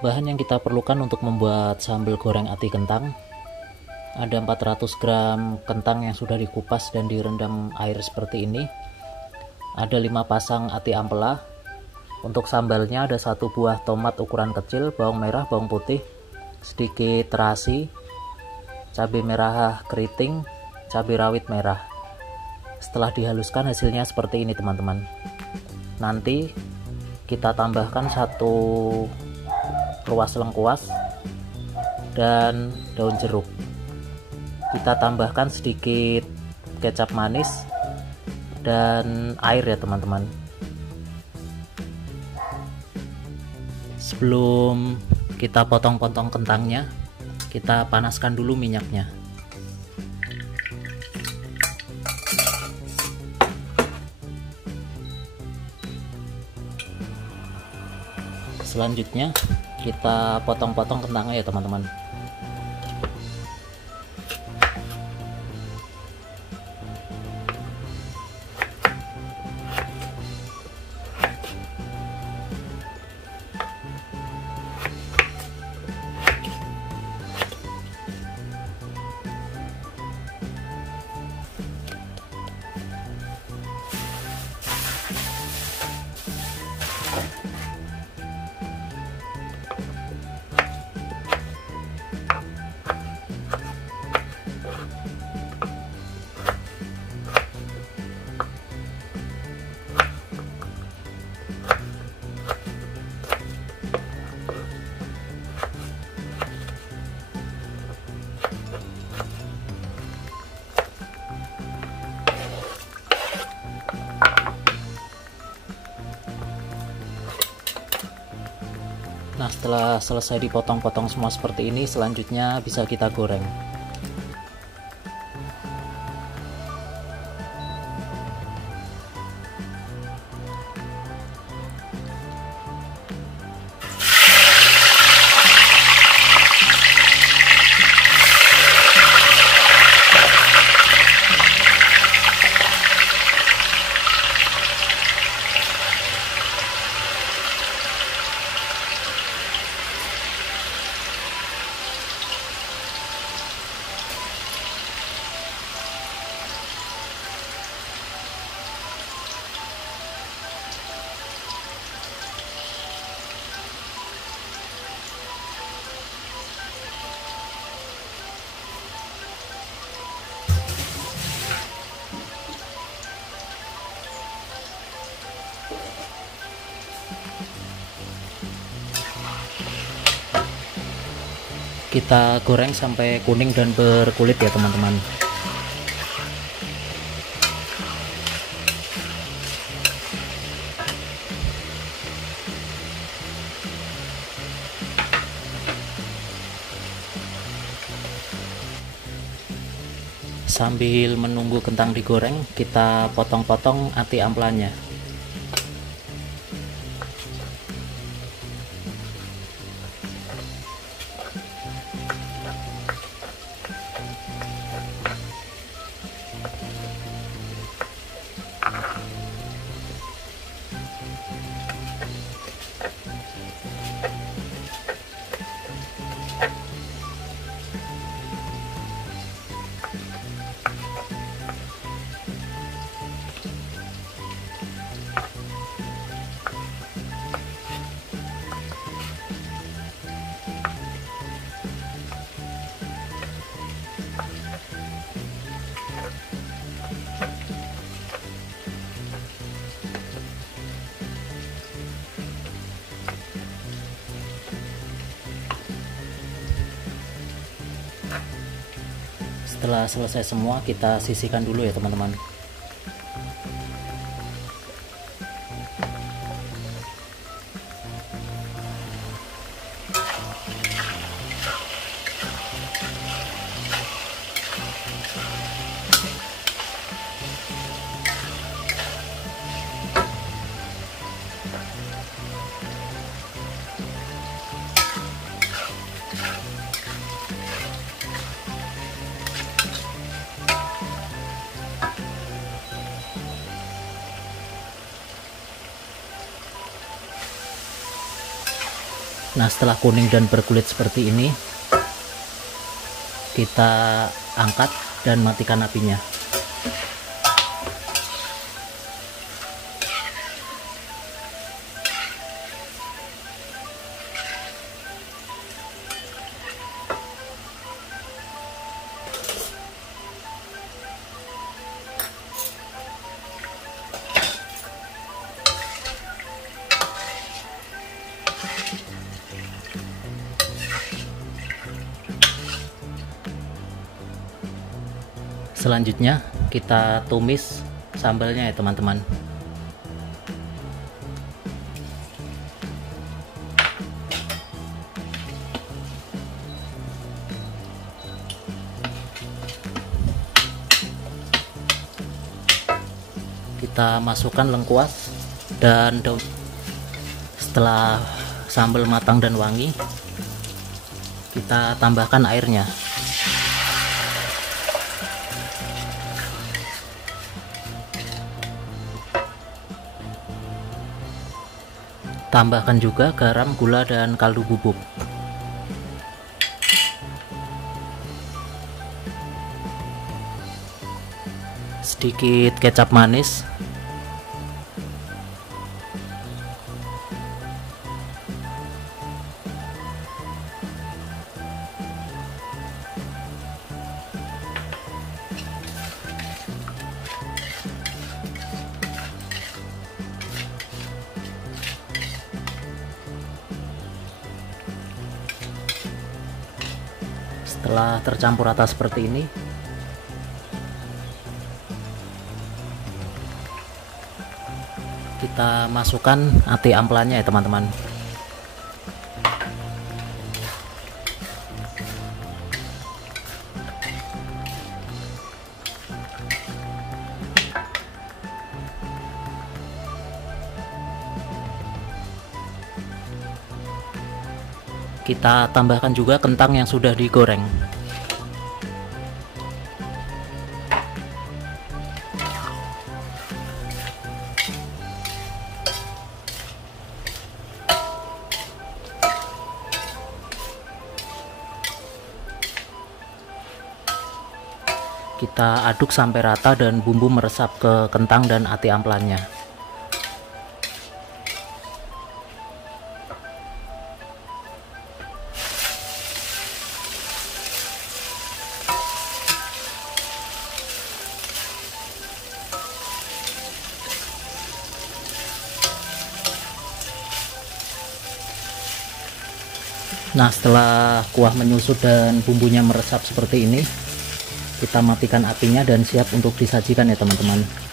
Bahan yang kita perlukan untuk membuat sambal goreng ati kentang, ada 400 gram kentang yang sudah dikupas dan direndam air seperti ini. Ada 5 pasang ati ampela. Untuk sambalnya ada 1 buah tomat ukuran kecil, bawang merah, bawang putih, sedikit terasi, cabai merah keriting, cabai rawit merah. Setelah dihaluskan hasilnya seperti ini teman-teman. Nanti kita tambahkan 1 ruas lengkuas dan daun jeruk. Kita tambahkan sedikit kecap manis dan air ya teman-teman. Sebelum kita potong-potong kentangnya, kita panaskan dulu minyaknya. Selanjutnya kita potong-potong kentangnya ya teman-teman. Nah, setelah selesai dipotong-potong semua seperti ini, selanjutnya bisa kita goreng. Kita goreng sampai kuning dan berkulit ya teman-teman. Sambil menunggu kentang digoreng, kita potong-potong ati amplanya. Setelah selesai semua, kita sisihkan dulu ya teman-teman. Nah, setelah kuning dan berkulit seperti ini, kita angkat dan matikan apinya. Selanjutnya kita tumis sambalnya ya teman-teman. Kita masukkan lengkuas dan daun. Setelah sambal matang dan wangi, kita tambahkan airnya. Tambahkan juga garam, gula, dan kaldu bubuk. Sedikit kecap manis. Setelah tercampur rata seperti ini, kita masukkan ati ampelanya ya teman-teman. Kita tambahkan juga kentang yang sudah digoreng. Kita aduk sampai rata dan bumbu meresap ke kentang dan ati ampelanya. Nah, setelah kuah menyusut dan bumbunya meresap seperti ini, kita matikan apinya dan siap untuk disajikan ya teman-teman.